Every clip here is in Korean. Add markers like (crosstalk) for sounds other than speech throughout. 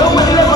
都会记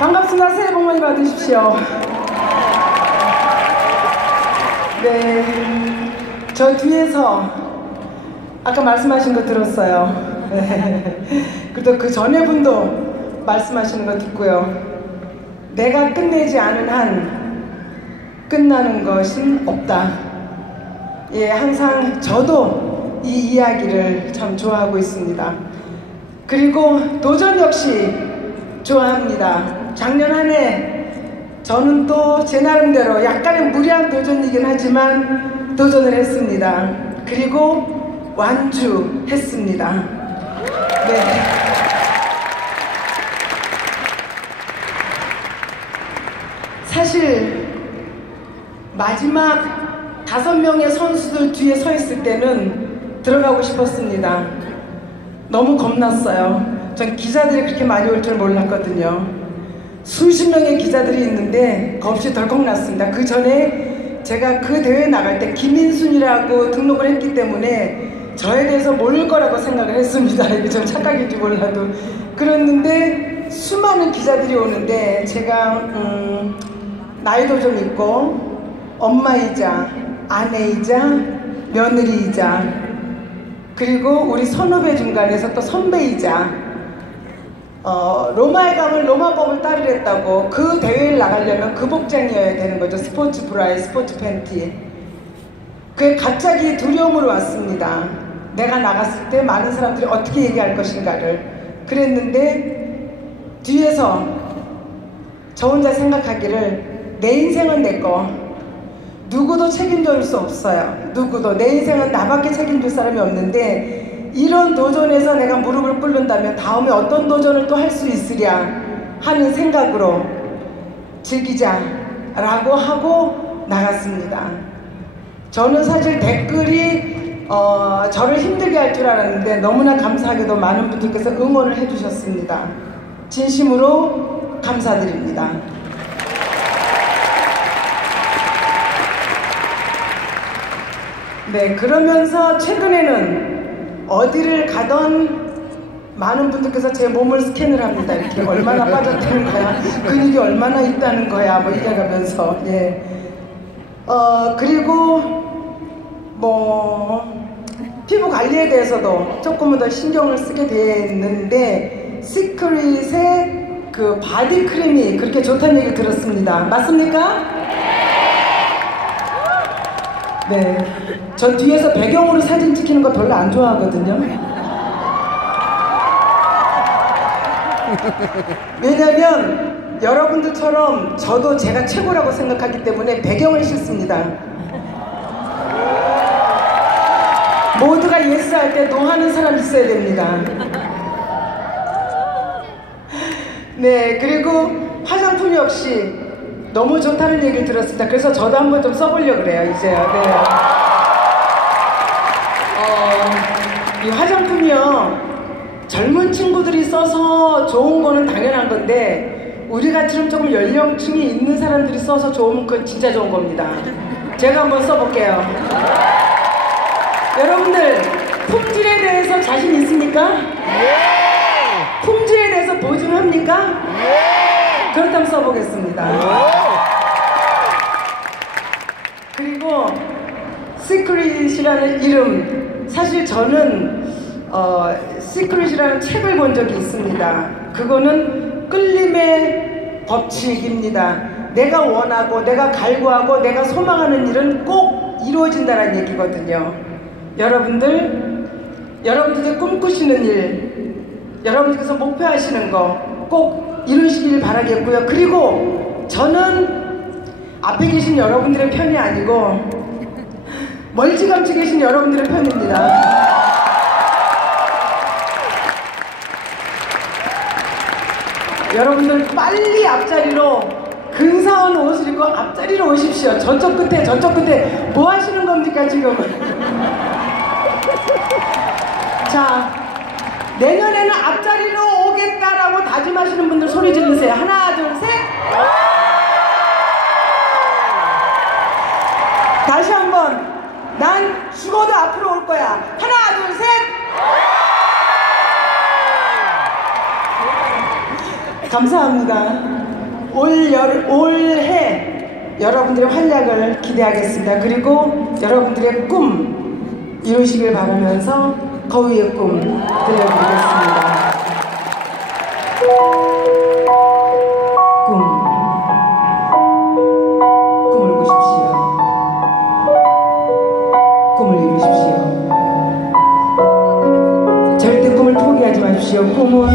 반갑습니다. 새해 복 많이 받으십시오. 네. 저 뒤에서 아까 말씀하신 거 들었어요. 네. 그리고 그 전에 분도 말씀하시는 거 듣고요. 내가 끝내지 않은 한 끝나는 것은 없다. 예, 항상 저도 이 이야기를 참 좋아하고 있습니다. 그리고 도전 역시 좋아합니다. 작년 한 해 저는 또 제 나름대로 약간의 무리한 도전이긴 하지만 도전을 했습니다. 그리고 완주했습니다. 네. 사실 마지막 다섯 명의 선수들 뒤에 서 있을 때는 들어가고 싶었습니다. 너무 겁났어요. 전 기자들이 그렇게 많이 올 줄 몰랐거든요. 수십 명의 기자들이 있는데 겁이 덜컥 났습니다. 그 전에 제가 그 대회 나갈 때 김인순이라고 등록을 했기 때문에 저에 대해서 모를 거라고 생각을 했습니다. (laughs) 이게 좀 착각인지 몰라도. 그랬는데 수많은 기자들이 오는데 제가 음, 나이도 좀 있고 엄마이자 아내이자 며느리이자 그리고 우리 선후배 중간에서 또 선배이자 어, 로마에 가면 로마법을 따르랬다고 그 대회를 나가려면 그 복장이어야 되는 거죠. 스포츠 브라이, 스포츠 팬티. 그게 갑자기 두려움으로 왔습니다. 내가 나갔을 때 많은 사람들이 어떻게 얘기할 것인가를. 그랬는데 뒤에서 저 혼자 생각하기를 내 인생은 내 거. 누구도 책임질 수 없어요. 누구도. 내 인생은 나밖에 책임질 사람이 없는데 이런 도전에서 내가 무릎을 꿇는다면 다음에 어떤 도전을 또 할 수 있으랴 하는 생각으로 즐기자라고 하고 나갔습니다. 저는 사실 댓글이 어, 저를 힘들게 할 줄 알았는데 너무나 감사하게도 많은 분들께서 응원을 해주셨습니다. 진심으로 감사드립니다. 네, 그러면서 최근에는 어디를 가던 많은 분들께서 제 몸을 스캔을 합니다. 이렇게 얼마나 빠졌다는 거야, 근육이 얼마나 있다는 거야, 뭐 이래가면서 예. 어 그리고 뭐 피부 관리에 대해서도 조금은 더 신경을 쓰게 됐는데 시크릿의 그 바디 크림이 그렇게 좋다는 얘기 들었습니다. 맞습니까? 네. 전 뒤에서 배경으로 사진 찍히는 거 별로 안 좋아하거든요. 왜냐면 여러분들처럼 저도 제가 최고라고 생각하기 때문에 배경을 싫습니다. 모두가 예스 할 때 노 하는 사람 있어야 됩니다. 네, 그리고 화장품 역시 너무 좋다는 얘기를 들었습니다. 그래서 저도 한번 좀 써보려고 그래요, 이제요. 네. 어, 이 화장품이요. 젊은 친구들이 써서 좋은 거는 당연한 건데, 우리 같이는 조금 연령층이 있는 사람들이 써서 좋으면 그건 진짜 좋은 겁니다. 제가 한번 써볼게요. 여러분들, 품질에 대해서 자신 있습니까? 품질에 대해서 보증합니까? 그렇다면 써보겠습니다. 그리고 시크릿이라는 이름 사실 저는 어, 시크릿이라는 책을 본 적이 있습니다. 그거는 끌림의 법칙입니다. 내가 원하고 내가 갈구하고 내가 소망하는 일은 꼭 이루어진다는 얘기거든요. 여러분들 여러분들이 꿈꾸시는 일 여러분들께서 목표하시는 거 꼭 이루시길 바라겠고요. 그리고 저는 앞에 계신 여러분들의 편이 아니고 멀찌감치 계신 여러분들의 편입니다. 여러분들 빨리 앞자리로 근사한 옷을 입고 앞자리로 오십시오. 저쪽 끝에 저쪽 끝에 뭐 하시는 겁니까 지금? (laughs) 자 내년에는 앞자리로 보겠다라고 다짐하시는 분들 소리 지르세요. 하나, 둘, 셋. 다시 한번. 난 죽어도 앞으로 올 거야. 하나, 둘, 셋. 감사합니다. 올 올해 여러분들의 활약을 기대하겠습니다. 그리고 여러분들의 꿈 이루시길 바라면서 거위의 꿈 들려드리겠습니다. 꿈. 꿈을 꾸십시오. 꿈을 이루십시오. 절대 꿈을 포기하지 마십시오. 꿈은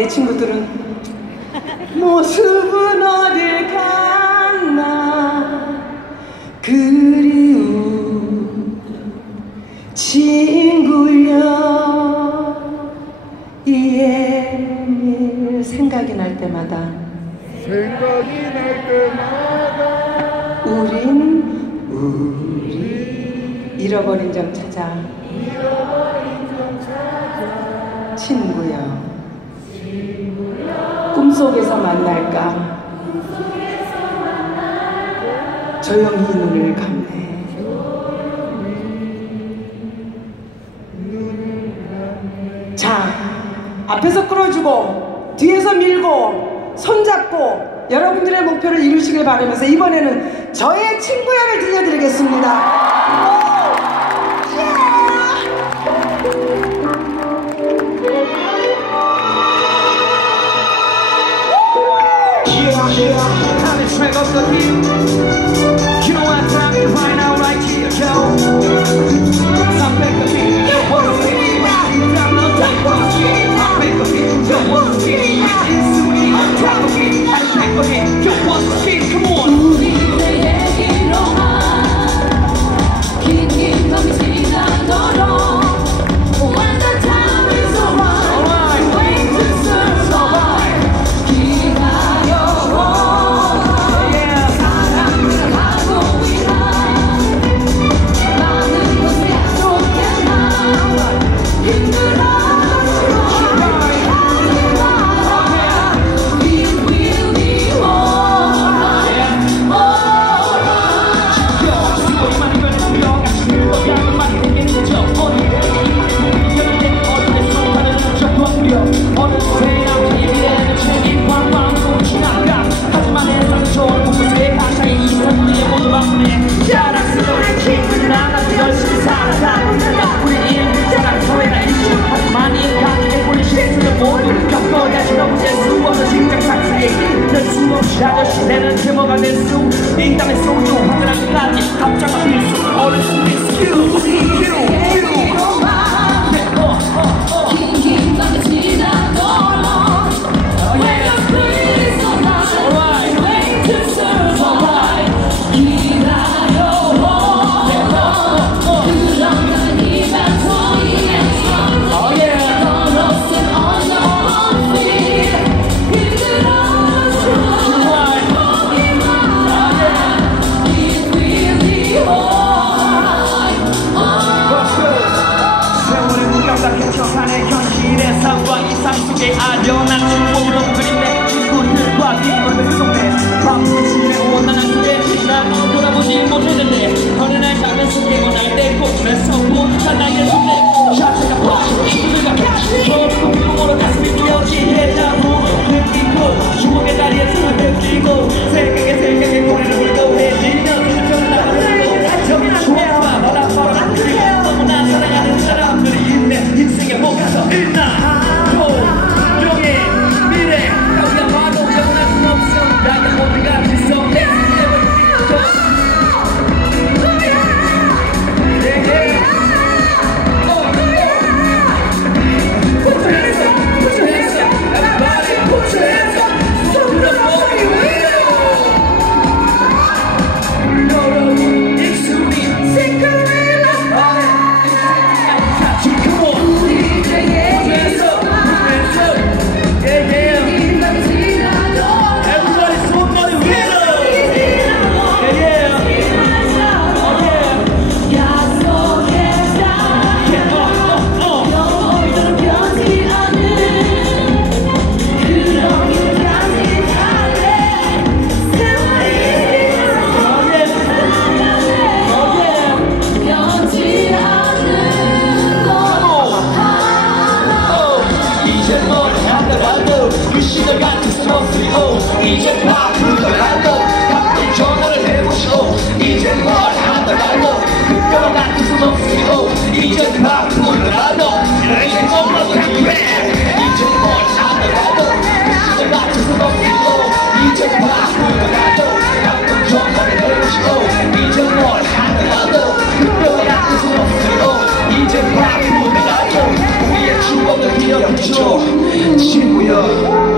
내 친구들은 모습은 어디 갔나? 그리운 친구여 이예민 생각이 날 때마다 생각이 날 때마다 우린 우리 잃어버린 점 찾아 잃어버린 점 찾아 친구여. 속에서 만날까? 조용히 눈을 감네. 자, 앞에서 끌어주고, 뒤에서 밀고, 손잡고, 여러분들의 목표를 이루시길 바라면서 이번에는 저의 친구야를 들려드리겠습니다. nosso que 시간여 시대는 규모가 될수 인간의 소유 혹은한까지 갑자기 필수 어느 순간 스킬 스킬 스킬. 친